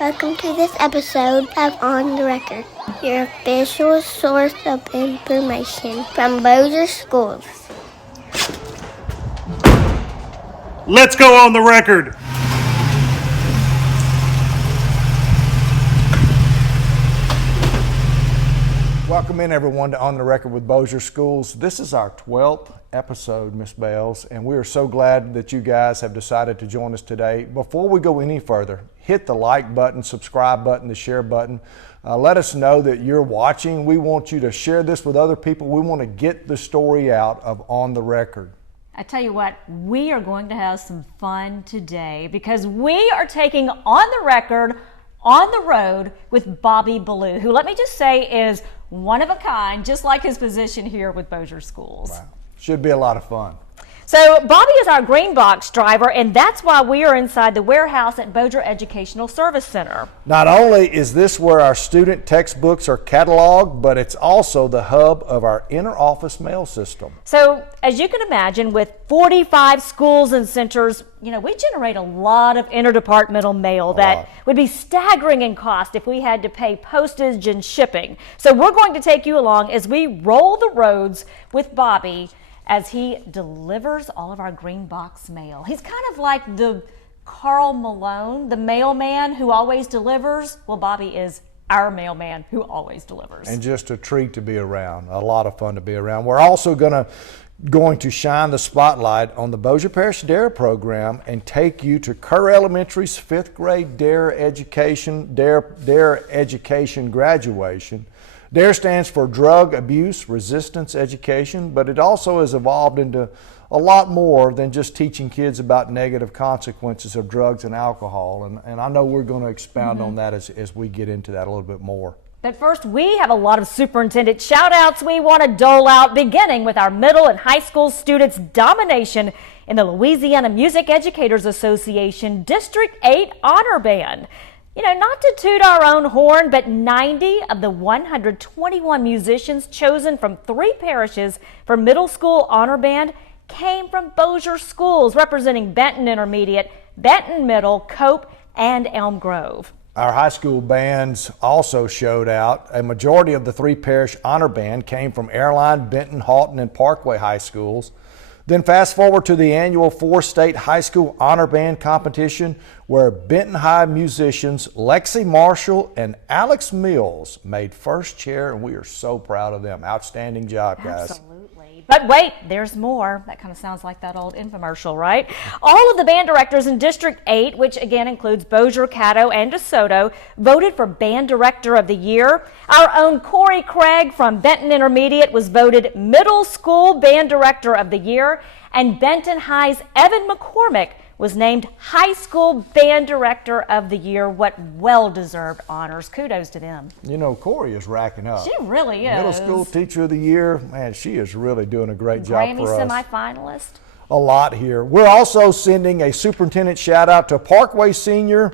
Welcome to this episode of On the Record, your official source of information from Bossier Schools. Let's go on the record. Welcome in, everyone, to On the Record with Bossier Schools. This is our 12th episode, Miss Bales, and we are so glad that you guys have decided to join us today. Before we go any further, hit the like button, subscribe button, the share button. Let us know that you're watching. We want you to share this with other people. We want to get the story out of On the Record. I tell you what, we are going to have some fun today because we are taking On the Record on the road with Bobby Ballew, who, let me just say, is one of a kind, just like his position here with Bossier Schools. Wow. Should be a lot of fun. So Bobby is our Greenbox driver, and that's why we are inside the warehouse at Bossier Educational Service Center. Not only is this where our student textbooks are cataloged, but it's also the hub of our inter-office mail system. So as you can imagine, with 45 schools and centers, we generate a lot of interdepartmental mail that would be staggering in cost if we had to pay postage and shipping. So we're going to take you along as we roll the roads with Bobby as he delivers all of our Greenbox mail. He's kind of like the Carl Malone, the mailman who always delivers. Well, Bobby is our mailman who always delivers. And just a treat to be around, a lot of fun to be around. We're also going to shine the spotlight on the Bossier Parish DARE program and take you to Kerr Elementary's 5th grade DARE education graduation. DARE stands for Drug Abuse Resistance Education, but it also has evolved into a lot more than just teaching kids about negative consequences of drugs and alcohol. And I know we're going to expound on that as we get into that a little bit more. But first, we have a lot of superintendent shout-outs we want to dole out, beginning with our middle and high school students' domination in the Louisiana Music Educators Association District 8 Honor Band. Not to toot our own horn, but 90 of the 121 musicians chosen from 3 parishes for middle school honor band came from Bossier Schools, representing Benton Intermediate, Benton Middle, Cope, and Elm Grove. Our high school bands also showed out. A majority of the 3 parish honor band came from Airline, Benton, Halton, and Parkway high schools. Then fast forward to the annual 4-state high school honor band competition, where Benton High musicians Lexi Marshall and Alex Mills made first chair, and we are so proud of them. Outstanding job, guys. Absolutely. But wait, there's more. That kind of sounds like that old infomercial, right? All of the band directors in District 8, which again includes Bossier, Caddo, and DeSoto, voted for Band Director of the Year. Our own Corey Craig from Benton Intermediate was voted Middle School Band Director of the Year, and Benton High's Evan McCormick was named High School Band Director of the Year. What well-deserved honors. Kudos to them. Corey is racking up. She really is. Middle School Teacher of the Year. Man, she is really doing a great job for us. Grammy semifinalist. A lot here. We're also sending a superintendent shout-out to Parkway senior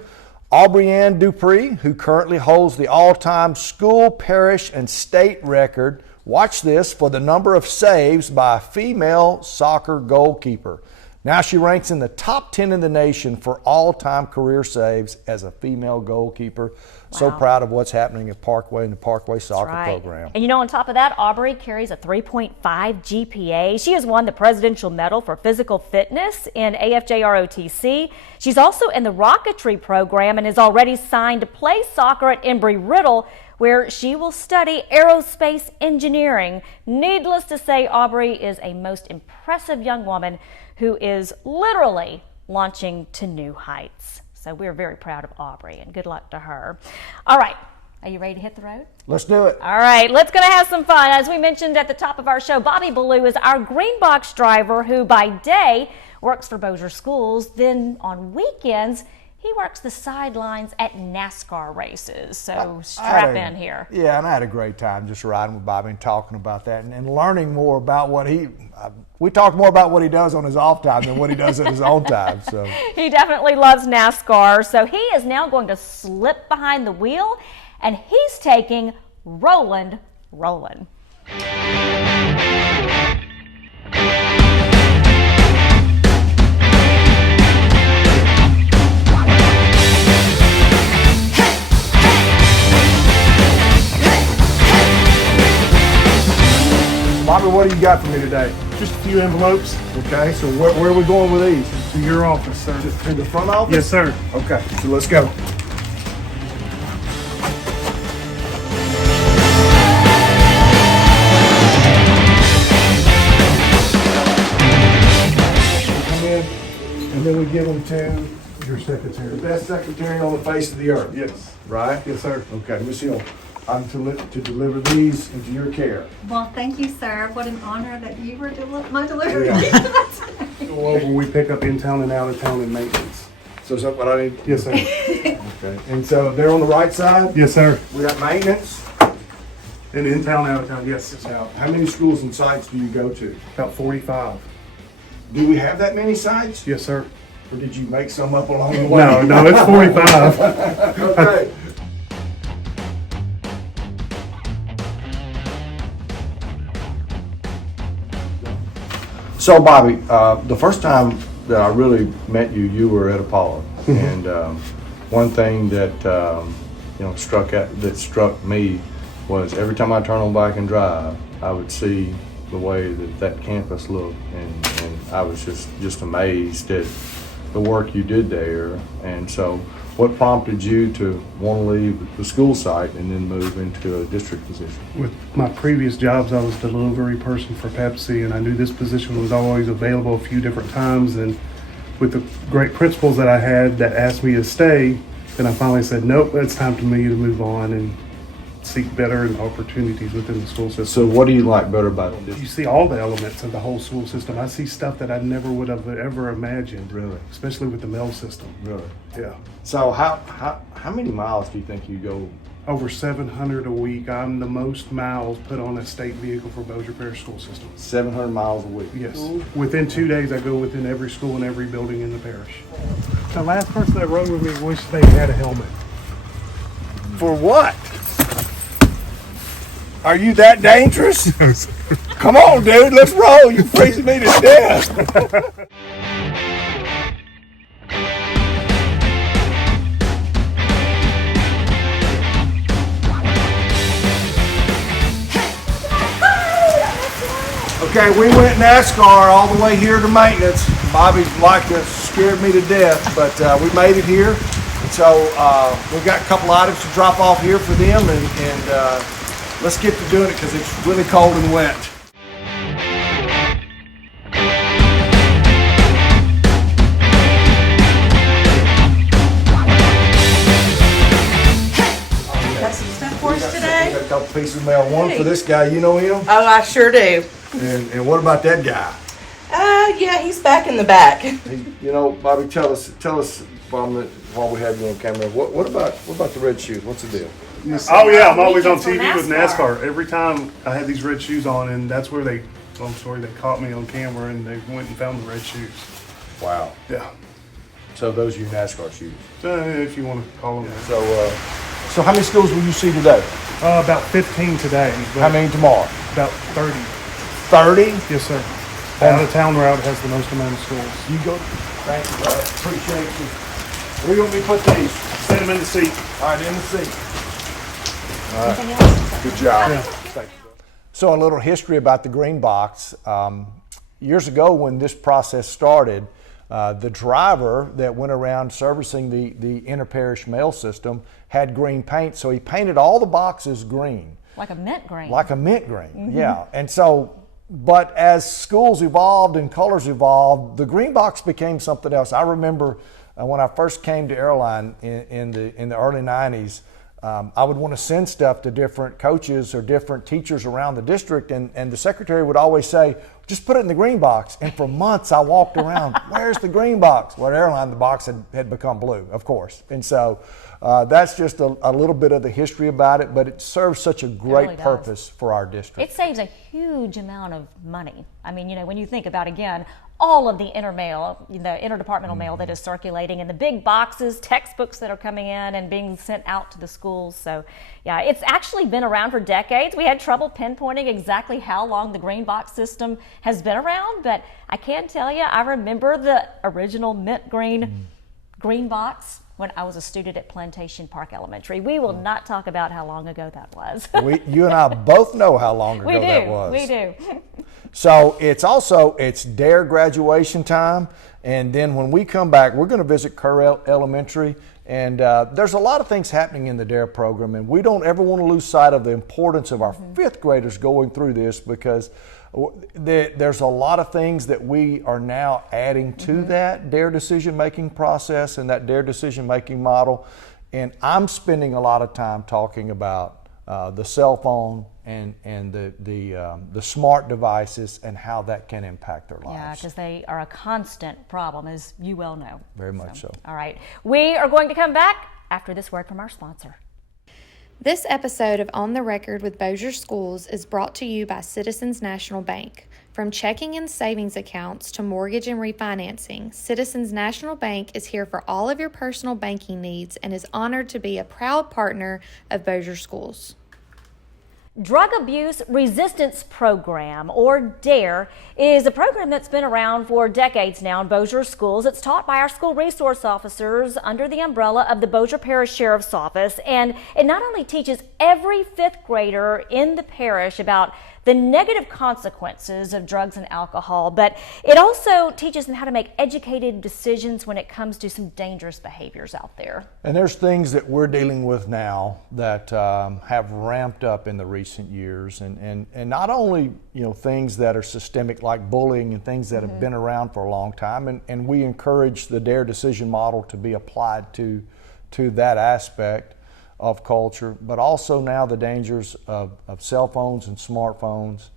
Aubrey Ann Dupree, who currently holds the all-time school, parish, and state record. Watch this, for the number of saves by a female soccer goalkeeper. Now she ranks in the top 10 in the nation for all-time career saves as a female goalkeeper. Wow. So proud of what's happening at Parkway and the Parkway soccer program. And on top of that, Aubrey carries a 3.5 GPA. She has won the Presidential Medal for Physical Fitness in AFJROTC. She's also in the rocketry program and is already signed to play soccer at Embry-Riddle, where she will study aerospace engineering. Needless to say, Aubrey is a most impressive young woman who is literally launching to new heights. So we're very proud of Aubrey, and good luck to her. All right, are you ready to hit the road? Let's do it. All right, let's go have some fun. As we mentioned at the top of our show, Bobby Ballew is our Greenbox driver who by day works for Bossier Schools. Then on weekends, he works the sidelines at NASCAR races, so strap in here. Yeah, and I had a great time just riding with Bobby and talking about that and learning more about what we talk more about what he does on his off time than what he does at his own time. So he definitely loves NASCAR, so he is now going to slip behind the wheel, and he's taking Rowland rolling. what do you got for me today? Just a few envelopes Okay, so where are we going with these? to your office, sir. To the front office? Yes, sir. Okay, so let's go. Come in, and then we give them to Your secretary. the best secretary on the face of the earth. Yes. Right? Yes, sir. Okay, Miss Hill, I'm to deliver these into your care. Well, thank you, sir. What an honor that you were my delivery. Yeah. Go over, we pick up in town and out of town and maintenance. So is that what I need? Yes, sir. Okay. And so they're on the right side? Yes, sir. We got maintenance. And in town, out of town, yes. Now, how many schools and sites do you go to? About 45. Do we have that many sites? Yes, sir. Or did you make some up along the way? No, it's 45. Okay. So, Bobby, the first time that I really met you, you were at Apollo, and one thing that struck me was every time I turn on bike and drive, I would see the way that campus looked, and I was just amazed at the work you did there. And so, what prompted you to want to leave the school site and then move into a district position? With my previous jobs, I was delivery person for Pepsi, and I knew this position was always available a few different times. And with the great principals that I had that asked me to stay, then I finally said, nope, it's time for me to move on and seek better opportunities within the school system. So, what do you like better about You this? see all the elements of the whole school system. I see stuff that I never would have ever imagined. Really? Especially with the mail system. Really? Yeah. So, how many miles do you think you go? Over 700 a week. I'm the most miles put on a state vehicle for Bossier Parish school system. 700 miles a week. Yes. Within 2 days, I go within every school and every building in the parish. The last person that rode with me wished they had a helmet. For what? Are you that dangerous? Come on, dude, let's roll. You're freezing me to death. Okay, we went NASCAR all the way here to maintenance. Bobby's like to scared me to death, but we made it here. So we've got a couple items to drop off here for them, and let's get to doing it because it's really cold and wet. Got some stuff for us today? Got a couple pieces of mail. One for this guy, you know him? Oh, I sure do. And what about that guy? Yeah, he's back in the back. You know, Bobby, tell us, while we have you on camera, what about the red shoes? What's the deal? Oh yeah, I'm always on Weekend TV for with NASCAR. Every time I had these red shoes on, and that's where they caught me on camera, and they went and found the red shoes. Wow. Yeah. So those are your NASCAR shoes. If you want to call them. So how many schools will you see today? About 15 today. But How many tomorrow? About 30. 30? Yes, sir. Out of town route has the most amount of schools. You go. Thank you, bud. Appreciate you. Where you gonna be put these? Set them in the seat. All right, in the seat. All right. Good job. Yeah. Thank you. So a little history about the Greenbox. Years ago when this process started, the driver that went around servicing the inter-parish mail system had green paint, so he painted all the boxes green. Like a mint green. Like a mint green, yeah. And so, but as schools evolved and colors evolved, the Greenbox became something else. I remember when I first came to Airline in the early 90s, I would want to send stuff to different coaches or different teachers around the district, and the secretary would always say, just put it in the Greenbox. And for months I walked around, where's the Greenbox? Well, at Airline, the box had become blue, of course. And so that's just a little bit of the history about it, but it serves such a great really does. purpose for our district. It saves a huge amount of money. I mean, when you think about, again, all of the interdepartmental mail that is circulating, and the big boxes, textbooks that are coming in and being sent out to the schools. So, yeah, it's actually been around for decades. We had trouble pinpointing exactly how long the Greenbox system has been around, but I can tell you, I remember the original mint green Greenbox when I was a student at Plantation Park Elementary. We will not talk about how long ago that was. You and I both know how long ago that was. We do. So it's DARE graduation time, and then when we come back, we're going to visit Kerr Elementary, and there's a lot of things happening in the DARE program, and we don't ever want to lose sight of the importance of our fifth graders going through this, because there's a lot of things that we are now adding to that DARE decision-making process and that DARE decision-making model, and I'm spending a lot of time talking about the cell phone and the smart devices and how that can impact their lives. Yeah, because they are a constant problem, as you well know. Very much so. All right. We are going to come back after this word from our sponsor. This episode of On the Record with Bossier Schools is brought to you by Citizens National Bank. From checking and savings accounts to mortgage and refinancing, Citizens National Bank is here for all of your personal banking needs and is honored to be a proud partner of Bossier Schools. Drug Abuse Resistance Program, or DARE, is a program that's been around for decades now in Bossier Schools. It's taught by our school resource officers under the umbrella of the Bossier Parish Sheriff's Office, and it not only teaches every fifth grader in the parish about the negative consequences of drugs and alcohol, but it also teaches them how to make educated decisions when it comes to some dangerous behaviors out there. And there's things that we're dealing with now that have ramped up in the recent years, and not only things that are systemic like bullying and things that have been around for a long time, and we encourage the DARE decision model to be applied to that aspect of culture, but also now the dangers of cell phones and smartphones.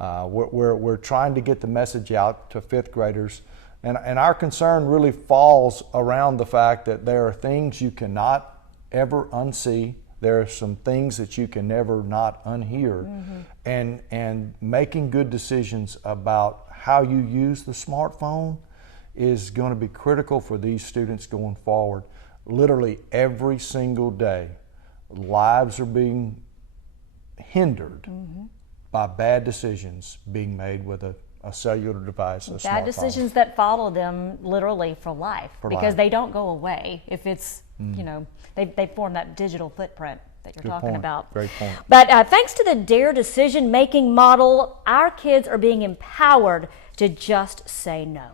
We're trying to get the message out to fifth graders, and our concern really falls around the fact that there are things you cannot ever unsee. There are some things that you can never not unhear, and making good decisions about how you use the smartphone is going to be critical for these students going forward. Literally every single day, lives are being hindered by bad decisions being made with a cellular device, a smartphone. Bad decisions that follow them literally for life, because they don't go away if it's, they form that digital footprint that you're talking about. Great point. But thanks to the DARE decision-making model, our kids are being empowered to just say no.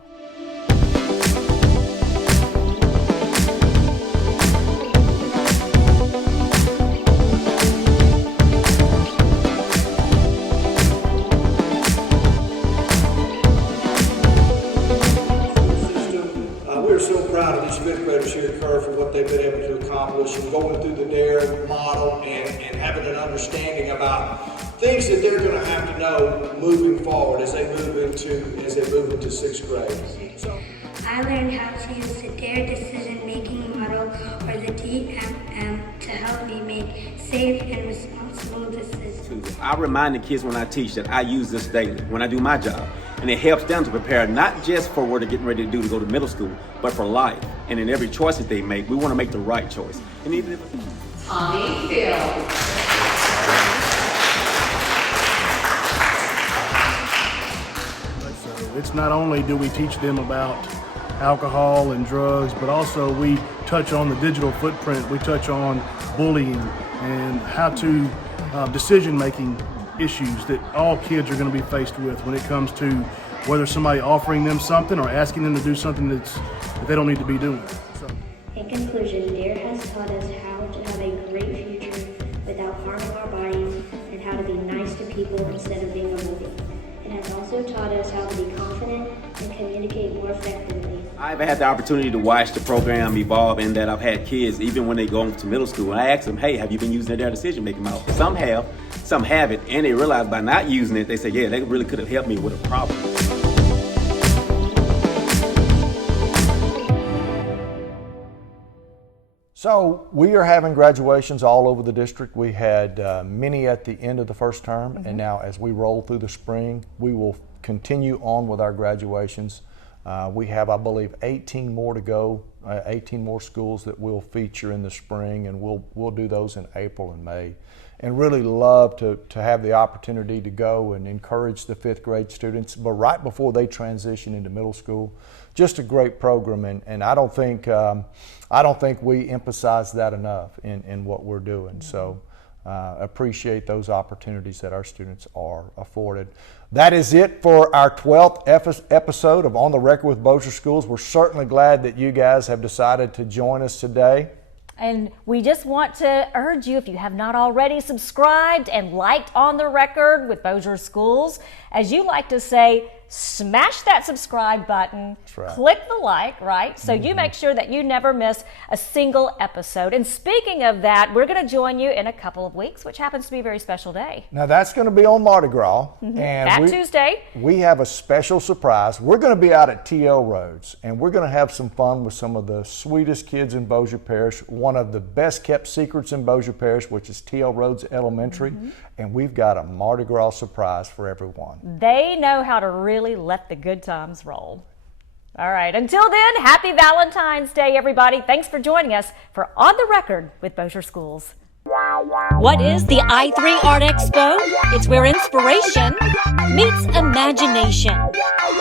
We're so proud of these fifth graders here at Kerr for what they've been able to accomplish, and going through the DARE model and having an understanding about things that they're going to have to know moving forward as they move into sixth grade. I learned how to use the DARE decision-making model, or the DMM, to help me make safe and responsible decisions. I remind the kids when I teach that I use this daily when I do my job. And it helps them to prepare not just for what they're getting ready to do to go to middle school, but for life. And in every choice that they make, we want to make the right choice. And even if Tommy Field. So it's not only do we teach them about alcohol and drugs, but also we touch on the digital footprint. We touch on bullying and how to decision-making issues that all kids are going to be faced with when it comes to whether somebody offering them something or asking them to do something that they don't need to be doing. In conclusion, DARE has taught us how to have a great future without harming our bodies, and how to be nice to people instead of being a bully. It has also taught us how to be confident and communicate more effectively. I've had the opportunity to watch the program evolve, in that I've had kids, even when they go to middle school, and I ask them, hey, have you been using their decision-making model? Some have, some haven't, and they realize by not using it, they say, yeah, they really could have helped me with a problem. So we are having graduations all over the district. We had many at the end of the first term, and now as we roll through the spring, we will continue on with our graduations. We have, I believe, 18 more to go, 18 more schools that we'll feature in the spring, and we'll do those in April and May. And really love to have the opportunity to go and encourage the 5th grade students, but right before they transition into middle school. Just a great program, and I don't think we emphasize that enough in what we're doing. So appreciate those opportunities that our students are afforded. That is it for our 12th episode of On the Record with Bossier Schools. We're certainly glad that you guys have decided to join us today. And we just want to urge you, if you have not already, subscribed and liked On the Record with Bossier Schools. As you like to say, smash that subscribe button, right. Click the like, right? So you make sure that you never miss a single episode. And speaking of that, we're going to join you in a couple of weeks, which happens to be a very special day. Now that's going to be on Mardi Gras. And That Tuesday. We have a special surprise. We're going to be out at TL Rhodes, and we're going to have some fun with some of the sweetest kids in Bossier Parish, one of the best kept secrets in Bossier Parish, which is TL Rhodes Elementary. And we've got a Mardi Gras surprise for everyone. They know how to really let the good times roll. All right, until then, happy Valentine's Day, everybody. Thanks for joining us for On the Record with Bossier Schools. What is the I3 Art Expo? It's where inspiration meets imagination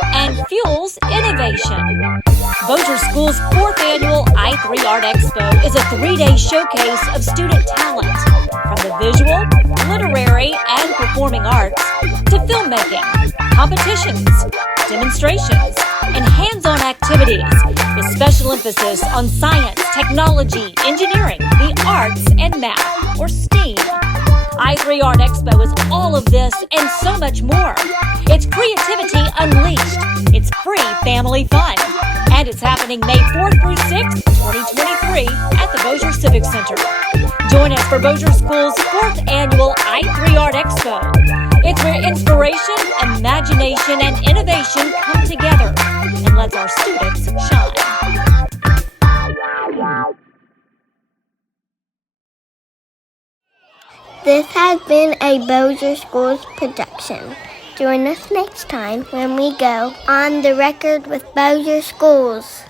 and fuels innovation. Bossier Schools' 4th annual I3 Art Expo is a 3-day showcase of student talent, from the visual, literary, and performing arts to filmmaking, competitions, demonstrations, and hands-on activities with special emphasis on science, technology, engineering, the arts, and math, or STEAM. I3 Art Expo is all of this and so much more. It's creativity unleashed. It's free family fun. And it's happening May 4th through 6th, 2023 at the Bossier Civic Center. Join us for Bossier Schools' 4th annual I3 Art Expo. It's where inspiration, imagination, and innovation come together and lets our students shine. This has been a Bossier Schools production. Join us next time when we go On the Record with Bossier Schools.